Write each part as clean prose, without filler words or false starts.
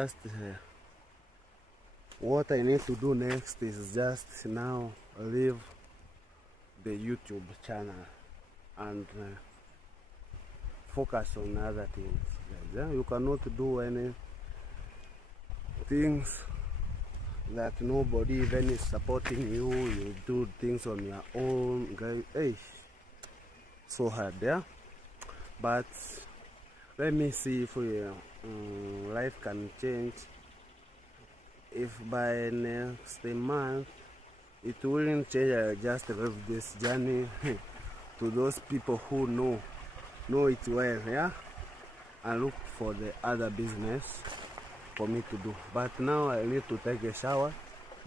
just what I need to do next is just now leave the YouTube channel and focus on other things. You cannot do any things that nobody even is supporting you. You do things on your own, guys. Hey, so hard, yeah. But let me see if life can change. If by next month it wouldn't change, I just leave this journey to those people who know it well, yeah, and look for the other business for me to do. But now I need to take a shower.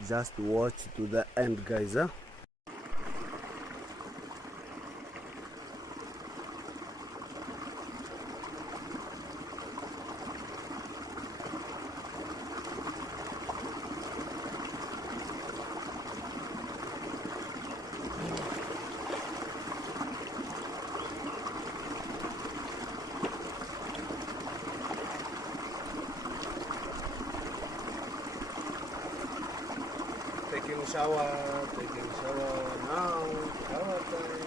Just watch to the end, guys, huh? Taking shower now, shower time.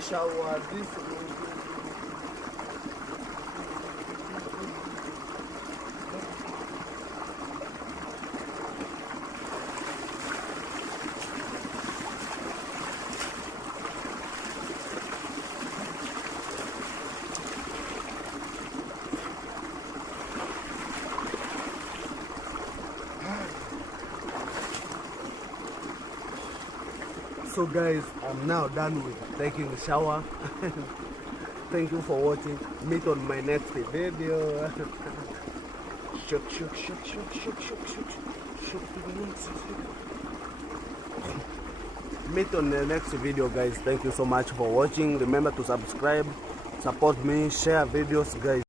shower. This. So guys, I'm now done with taking a shower. Thank you for watching. Meet on my next video. Meet on the next video, guys. Thank you so much for watching. Remember to subscribe, support me, share videos, guys.